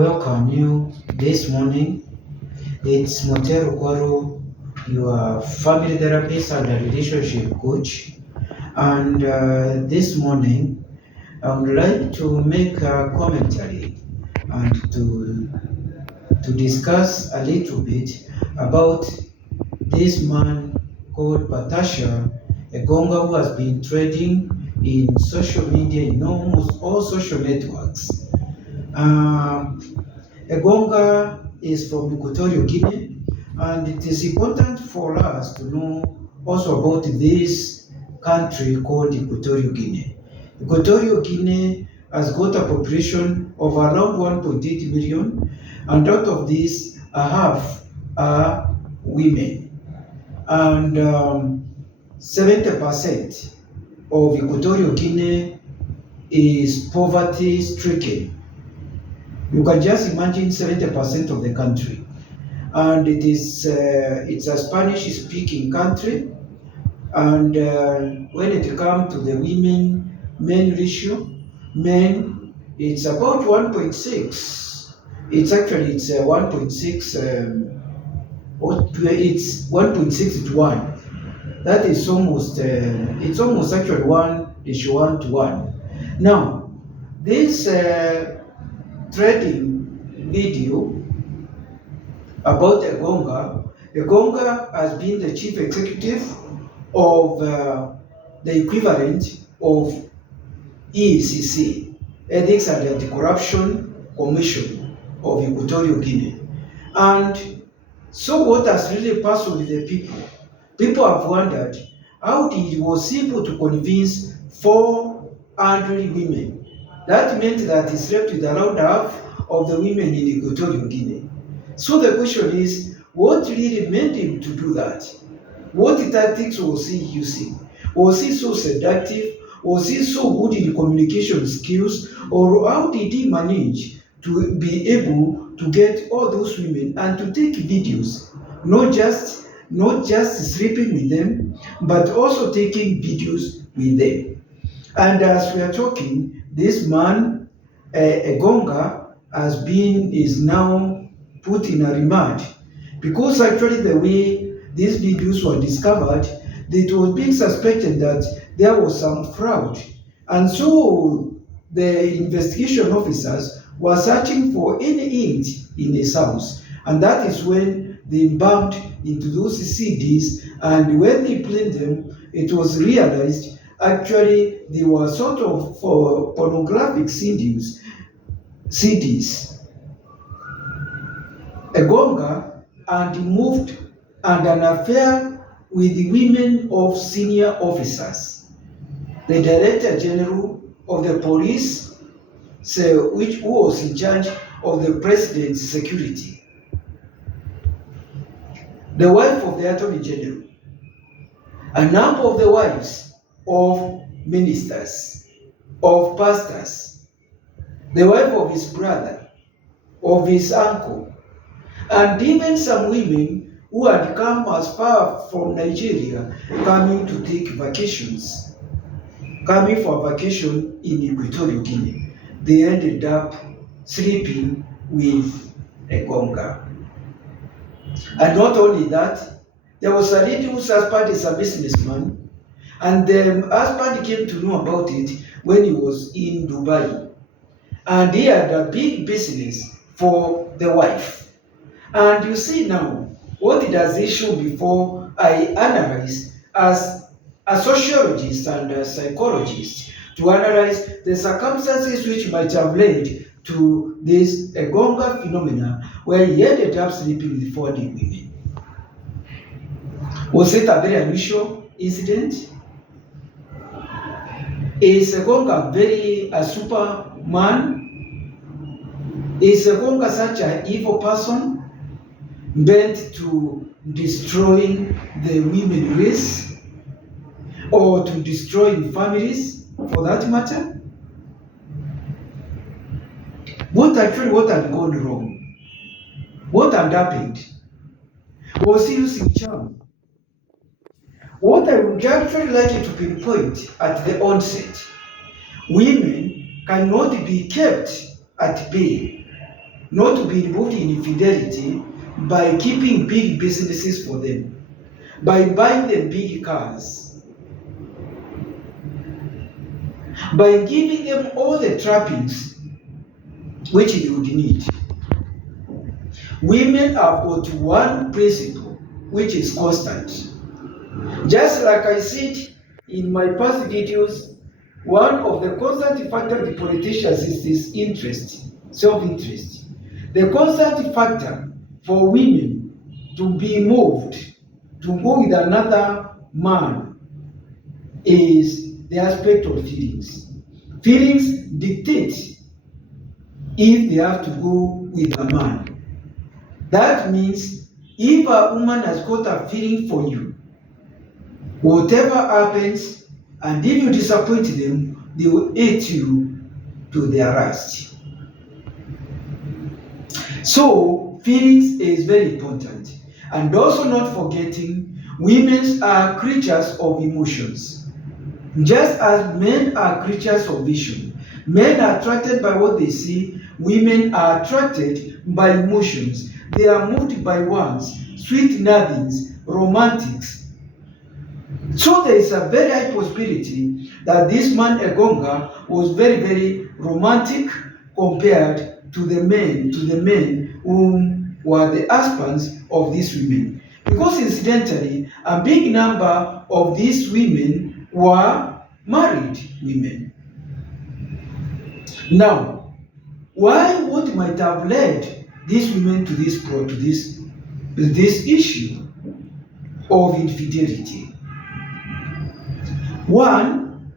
welcome you this morning. It's Montero Kwaro, your family therapist and a relationship coach. And this morning, I would like to make a commentary and to discuss a little bit about this man called Patasha Egonga, who has been trading in social media in almost all social networks. Egonga is from Equatorial Guinea, and it is important for us to know also about this country called Equatorial Guinea. Equatorial Guinea has got a population of around 1.8 million, and out of this, a half are women. And 70% of Equatorial Guinea is poverty stricken. You can just imagine 70% of the country. And it's a Spanish-speaking country. And when it comes to the men ratio, men, it's about 1.6. It's 1.6. It's 1.6 to 1. That is almost. It's almost actually 1:1. Now, this trading video about Egonga. Egonga has been the chief executive of the equivalent of EACC, Ethics and Anti-Corruption Commission of Equatorial Guinea. And so what has really puzzled the people? People have wondered how he was able to convince 400 women. That meant that he slept with around half of the women in Equatorial Guinea. So the question is, what really made him to do that? What tactics was he using? Was he so seductive? Was he so good in communication skills? Or how did he manage to be able to get all those women and to take videos, not just sleeping with them, but also taking videos with them? And as we are talking, this man, Egonga, is now put in a remand, because actually the way these videos were discovered, it was being suspected that there was some fraud. And so the investigation officers were searching for any hint in his house. And that is when they bumped into those CDs, and when they played them, it was realized actually they were sort of pornographic CDs. Egonga and moved and an affair with the women of senior officers. The Director General of the police, who was in charge of the president's security, the wife of the Attorney General, a number of the wives of ministers, of pastors, the wife of his brother, of his uncle, and even some women who had come as far from Nigeria coming to take vacations, coming for vacation in Equatorial Guinea. They ended up sleeping with Egonga. And not only that, there was a lady whose husband is a businessman, and the husband came to know about it when he was in Dubai. And he had a big business for the wife. And you see now, what does it show before I analyze as a sociologist and a psychologist to analyze the circumstances which might have led to this Egonga phenomena where he ended up sleeping with 40 women. Was it a very unusual incident? Is Egonga a superman? Is Egonga such an evil person bent to destroying the women race or to destroying families for that matter? What had gone wrong? What had happened? Was he using charm? What I would actually like you to pinpoint at the onset: women cannot be kept at bay. not to be involved in infidelity by keeping big businesses for them, by buying them big cars, by giving them all the trappings which they would need. Women have got one principle which is constant. Just like I said in my past videos, one of the constant factors of the politicians is this interest, self-interest. The constant factor for women to be moved to go with another man is the aspect of feelings. Feelings dictate if they have to go with a man. That means if a woman has got a feeling for you, whatever happens, and if you disappoint them, they will hate you to their rust. So, feelings is very important. And also not forgetting, women are creatures of emotions. Just as men are creatures of vision. Men are attracted by what they see, women are attracted by emotions. They are moved by wants, sweet nothings, romantics. So there is a very high possibility that this man Egonga was very, very romantic compared to the men whom were the husbands of these women. Because incidentally, a big number of these women were married women. Now, what might have led these women to this issue of infidelity? One,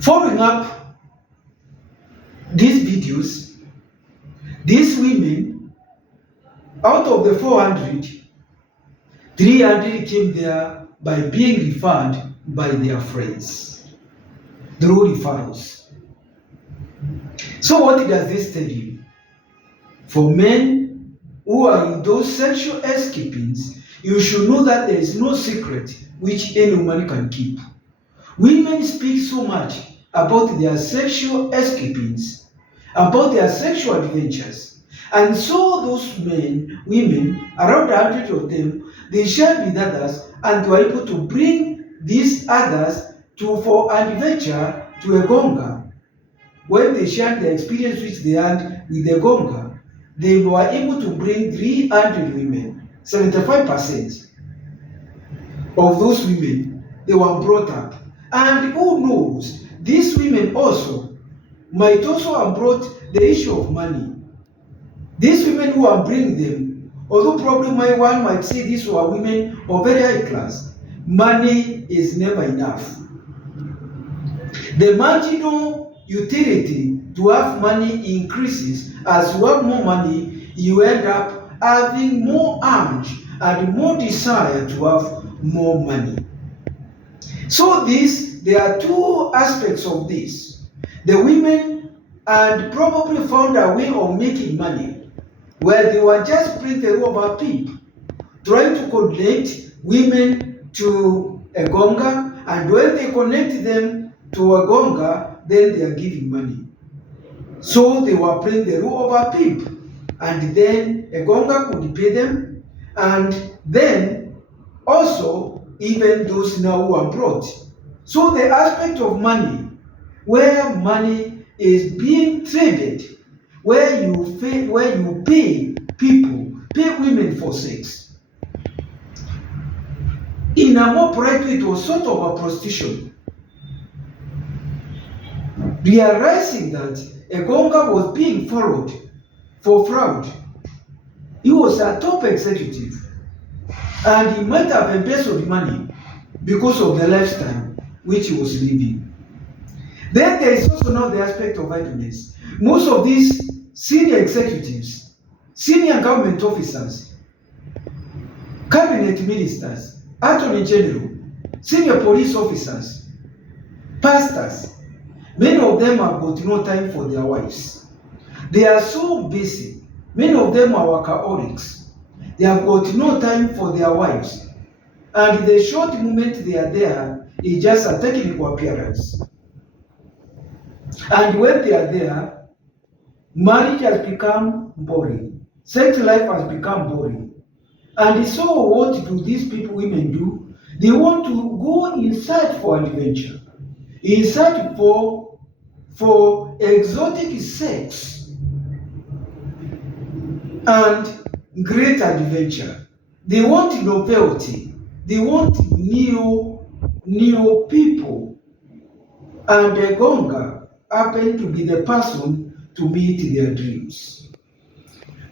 following up these videos, these women, out of the 400, 300 came there by being referred by their friends through referrals. So what does this tell you? For men who are in those sexual escapings, you should know that there is no secret which any woman can keep. Women speak so much about their sexual escapings, about their sexual adventures. And so those women, around 100 of them, they shared with others and were able to bring these others for adventure to Egonga. When they shared their experience which they had with Egonga, they were able to bring 300 women, 75% of those women, they were brought up. And who knows, these women also might also have brought the issue of money. These women who are bringing them, although probably one might say these were women of very high class, money is never enough. The marginal utility to have money increases. As you have more money, you end up having more urge and more desire to have more money. So there are two aspects of this. The women had probably found a way of making money where they were just playing the role of a pimp, trying to connect women to Egonga, and when they connect them to Egonga, then they are giving money. So they were playing the role of a pimp, and then Egonga could pay them, and then also even those now who are brought. So the aspect of money, where money is being traded, where you pay women for sex. In a more polite way, it was sort of a prostitution. Realizing that Egonga was being followed for fraud. He was a top executive, and he might have embezzled money because of the lifestyle which he was living. Then there is also now the aspect of idleness. Most of these senior executives, senior government officers, cabinet ministers, attorney general, senior police officers, pastors, many of them have got no time for their wives. They are so busy. Many of them are workaholics. They have got no time for their wives. And the short moment they are there is just a technical appearance. And when they are there, Marriage has become boring. Sex life has become boring. And so what do these people, women do? They want to go in search for adventure, in search for exotic sex and great adventure. They want novelty. They want new people. And Egonga happened to be the person to meet their dreams.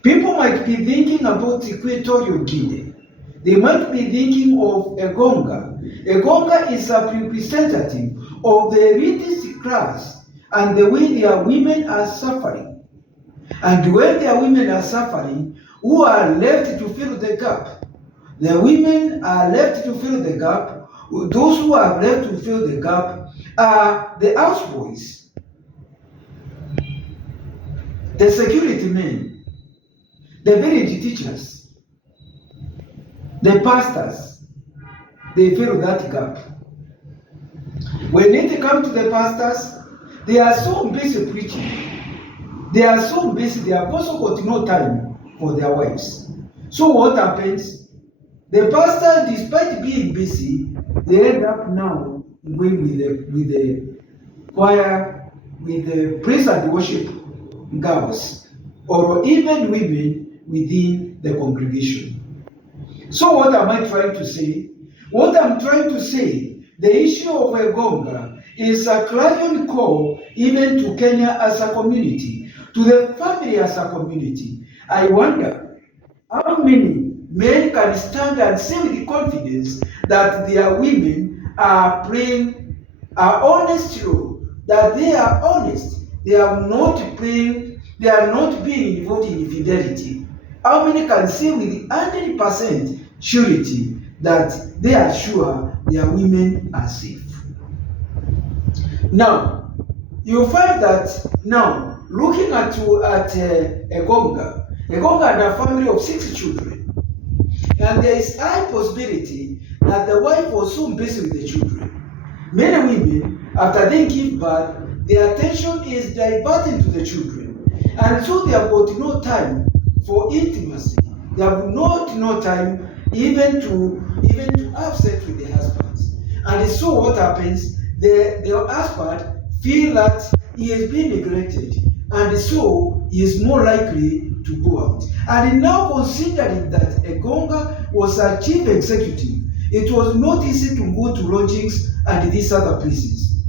People might be thinking about Equatorial Guinea. They might be thinking of Egonga. Egonga is a representative of the elitist class and the way their women are suffering. And when their women are suffering, who are left to fill the gap? The women are left to fill the gap. Those who are left to fill the gap are the houseboys, the security men, the village teachers, the pastors. They fill that gap. When it comes to the pastors, they are so busy preaching. They are so busy, they have also got no time for their wives. So what happens? The pastor, despite being busy, they end up now going with the choir, with the praise and worship girls, or even women within the congregation. So what am I trying to say? What I'm trying to say, the issue of Egonga is a clarion call even to Kenya as a community, to the family as a community. I wonder how many men can stand and say with confidence that their women are playing an honest role, that they are honest, they are not playing, they are not being involved in infidelity. How many can say with 100% surety that they are sure their women are safe? Now, you find that now, looking at Egonga had a family of 6 children. And there is high possibility that the wife was soon busy with the children. Many women, after they give birth, their attention is diverting to the children. And so they have got no time for intimacy. They have no time even to have sex with their husbands. And so what happens? The husband feels that he is being neglected, and so he is more likely to go out. And now, considering that Egonga was a chief executive, it was not easy to go to lodgings and these other places.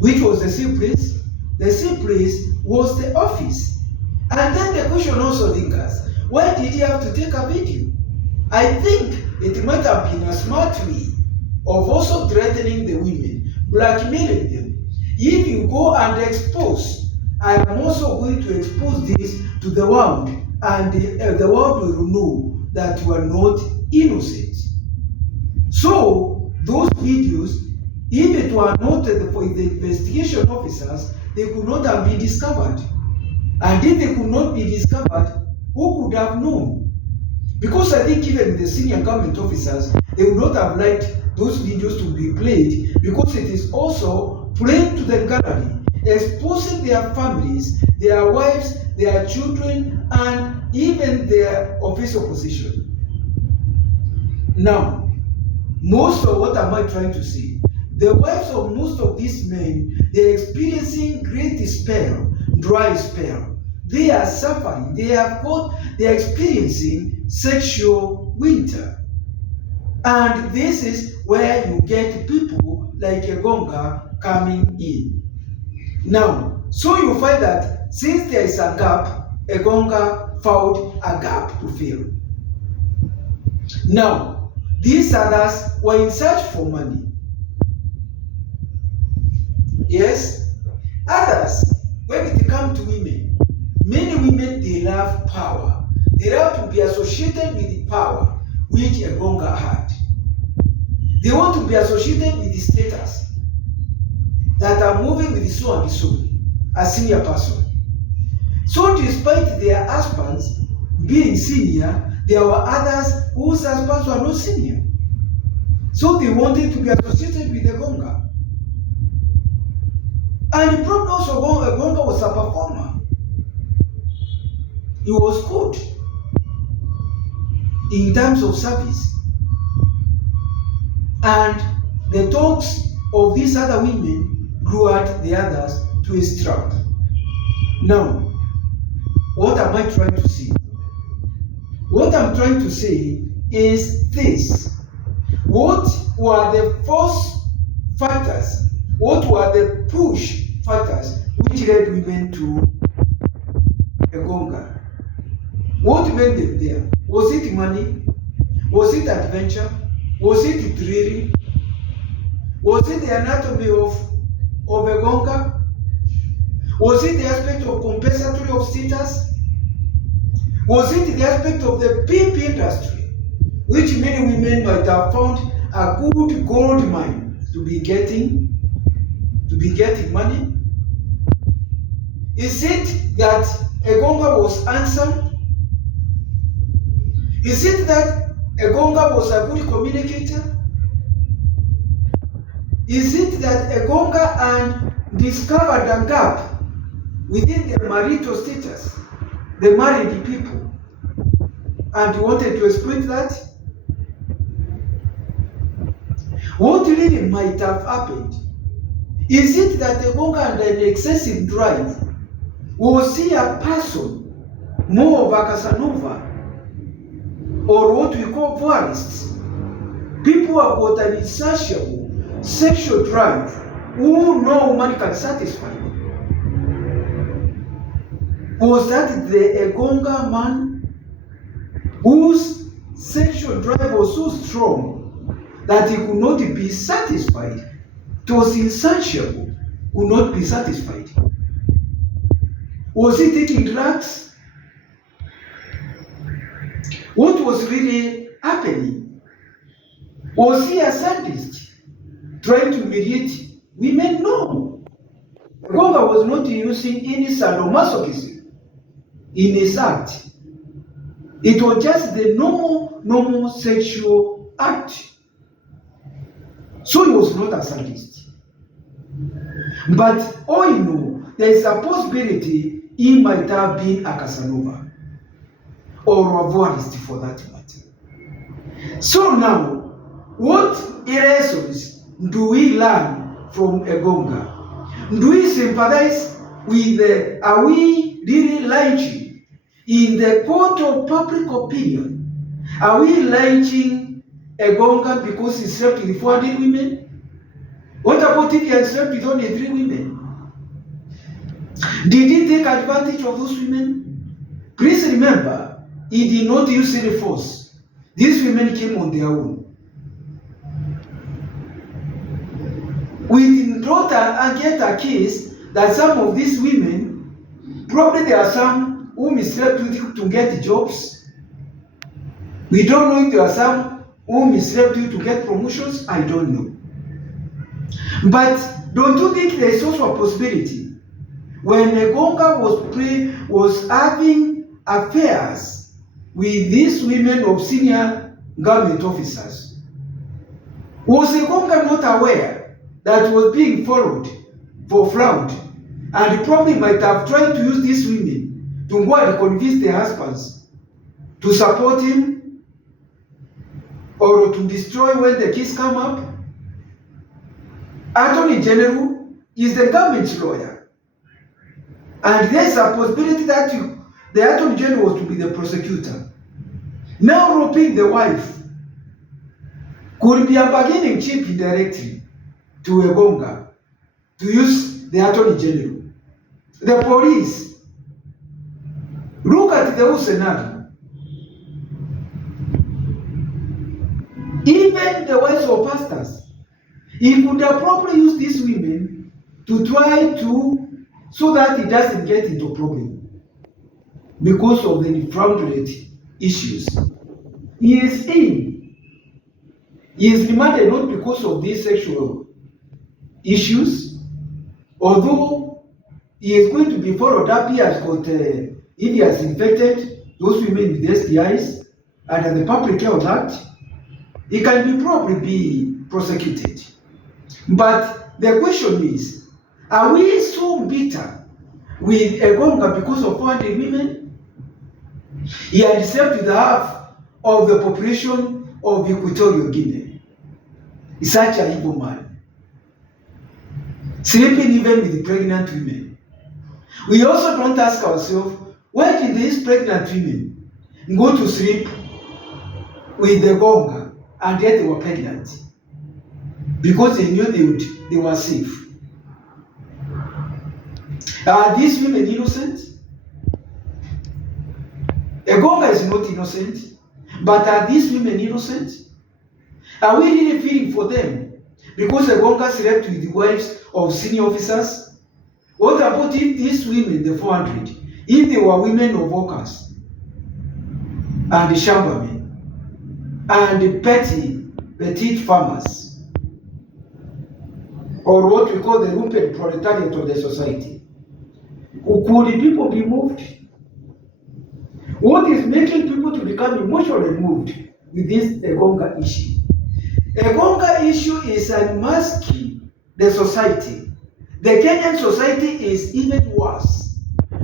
Which was the same place? The same place was the office. And then the question also lingers, why did he have to take a video? I think it might have been a smart way of also threatening the women, blackmailing them. If you go and expose, I am also going to expose this to the world, and the world will know that you are not innocent. So those videos, if it were not for the investigation officers, they could not have been discovered. And if they could not be discovered, who could have known? Because I think even the senior government officers, they would not have liked those videos to be played, because it is also playing to the gallery, exposing their families, their wives, their children, and even their official position. Now, most of what am I trying to say? The wives of most of these men, they're experiencing great despair, dry spell. They are suffering. They are experiencing sexual winter. And this is where you get people like Egonga coming in. Now, so you find that since there is a gap, Egonga found a gap to fill. Now, these others were in search for money. Yes? Others, when it comes to women, many women, they love power. They love to be associated with the power which Egonga had. They want to be associated with the status that are moving with so and so, a senior person. So despite their husbands being senior, there were others whose husbands were not senior. So they wanted to be associated with Egonga. And the problem also, Egonga was a performer. he was good in terms of service. And the talks of these other women grew at the others to a strap. Now, what am I trying to say? What I'm trying to say is this. What were the force factors? What were the push factors which led women to Egonga? What made them there? Was it money? Was it adventure? Was it thrilling? Was it the anatomy of Egonga? Was it the aspect of compensatory of status? Was it the aspect of the pimp industry, which many women might have found a good gold mine to be getting money? Is it that Egonga was handsome? Is it that Egonga was a good communicator? Is it that Egonga discovered a gap within the marital status, the married people, and wanted to exploit that? What really might have happened? Is it that Egonga under an excessive drive was he a person more of a Casanova, or what we call voyeurists? People who have got an insatiable sexual drive who no woman can satisfy. Was that the Egonga man whose sexual drive was so strong that he could not be satisfied? It was insatiable, could not be satisfied. Was he taking drugs? What was really happening? Was he a sadist, trying to humiliate women? No. Egonga was not using any sadomasochism in his act. It was just the normal sexual act. So he was not a sadist. But all you know, there is a possibility he might have been a Casanova or a voyeurist for that matter. So now, what lessons do we learn from Egonga? Do we sympathize with are we really lynching in the court of public opinion? Are we lynching Egonga because he slept with 400 women? What about if he had slept with only 3 women? Did he take advantage of those women? Please remember, he did not use any force. These women came on their own. We did not get a case that some of these women, probably there are some who misled you to get jobs. We don't know if there are some who misled you to get promotions. I don't know. But don't you think there is also a possibility when Egonga was having affairs with these women of senior government officers? Was Egonga not aware that was being followed for fraud, and probably might have tried to use these women to go and convince their husbands to support him or to destroy when the case come up? Attorney General is the government's lawyer, and there's a possibility that the Attorney General was to be the prosecutor. Now roping the wife could be a bargaining chip indirectly to Egonga to use the Attorney General. The police, look at the whole scenario. Even the wives of pastors, he could have probably used these women to try to, so that he doesn't get into problem because of the fraudulent issues. He is in. He is remanded not because of these sexual issues, although he is going to be followed up. He has got, if he has infected those women with STIs under the Public Health Act, he can probably be prosecuted. But the question is, are we so bitter with Egonga because of 400 women? He had slept with half of the population of Equatorial Guinea. He's such an evil man. Sleeping even with pregnant women. We also don't ask ourselves, why did these pregnant women go to sleep with the Egonga and yet they were pregnant? Because they knew they were safe. Are these women innocent? Egonga is not innocent, but are these women innocent? Are we really feeling for them? Because Egonga slept with the wives of senior officers? What about if these women, the 400, if they were women of workers and chambermen and petite farmers, or what we call the lumpen proletariat of the society, could people be moved? What is making people to become emotionally moved with this Egonga issue? Egonga issue is unmasking the society. The Kenyan society is even worse.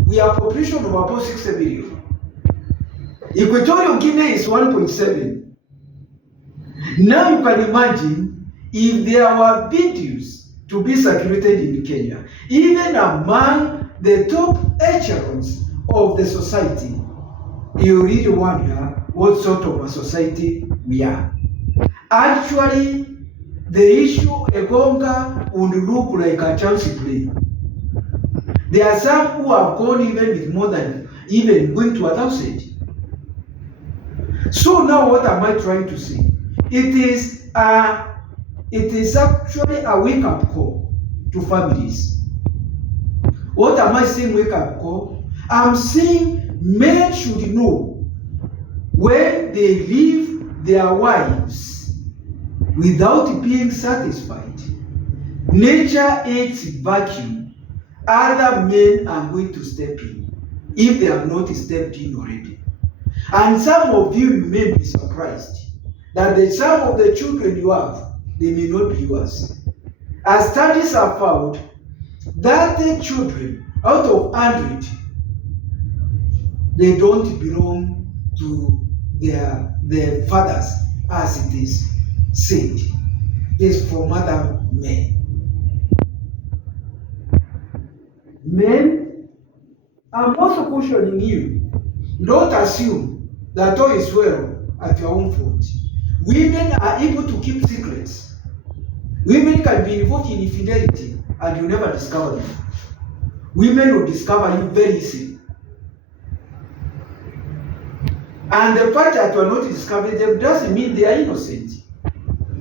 We have a population of about 60 million. Equatorial Guinea is 1.7. Now you can imagine if there were videos to be circulated in Kenya, even among the top echelons of the society, you really wonder what sort of a society we are. Actually, the issue Egonga would look like a chance play. There are some who have gone even with more than even going to 1,000. So now what am I trying to say? It is actually a wake-up call to families. What am I saying wake-up call? I'm saying men should know when they leave their wives without being satisfied. Nature hates vacuum. Other men are going to step in if they have not stepped in already. And some of you may be surprised that some of the children you have, they may not be yours. As studies have found that the children out of 100, they don't belong to their fathers, as it is said. It's from other men. Men, I'm also cautioning you, don't assume that all is well at your own front. Women are able to keep secrets. Women can be involved in infidelity and you never discover them. Women will discover you very easily. And the fact that you are not discovering them doesn't mean they are innocent.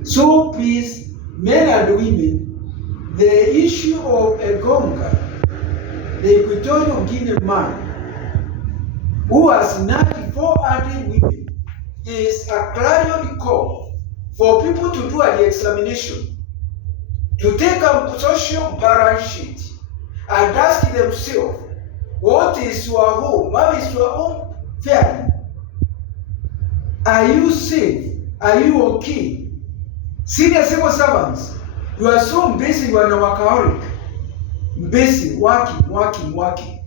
So please, men and women, the issue of Egonga, the Equatorial Guinea man, who has 400 women, is a clarion call for people to do an examination, to take a social balance sheet and ask themselves, what is your home? How is your home faring? Are you safe? Are you okay? Senior civil servants, you are so busy, you are a workaholic. Busy, working.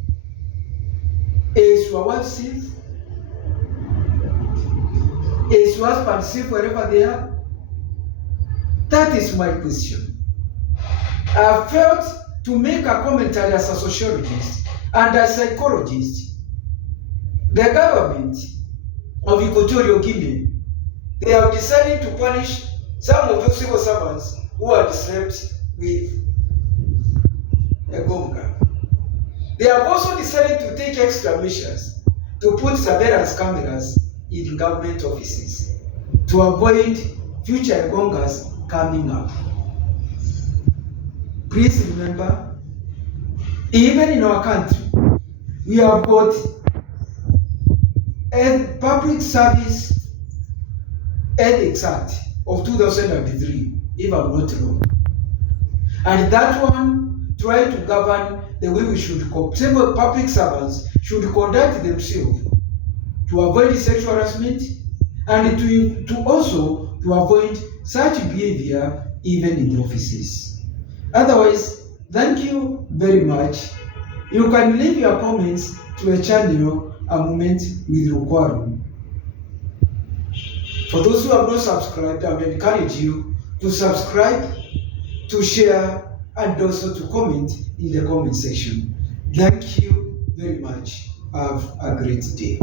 Is your wife safe? Is your husband safe wherever they are? That is my question. I felt to make a commentary as a sociologist and a psychologist. The government of Equatorial Guinea, they have decided to punish some of those civil servants who had slept with Egonga. They have also decided to take extra measures to put surveillance cameras in government offices to avoid future Egongas coming up. Please remember, even in our country, we have got a Public Service Ethics Act of 2003, if I'm not wrong. And that one tried to govern the way we should several public servants should conduct themselves to avoid sexual harassment and to also to avoid such behavior even in the offices. Otherwise, thank you very much. You can leave your comments to a channel A Moment with Rukwaru. For those who have not subscribed, I would encourage you to subscribe, to share, and also to comment in the comment section. Thank you very much. Have a great day.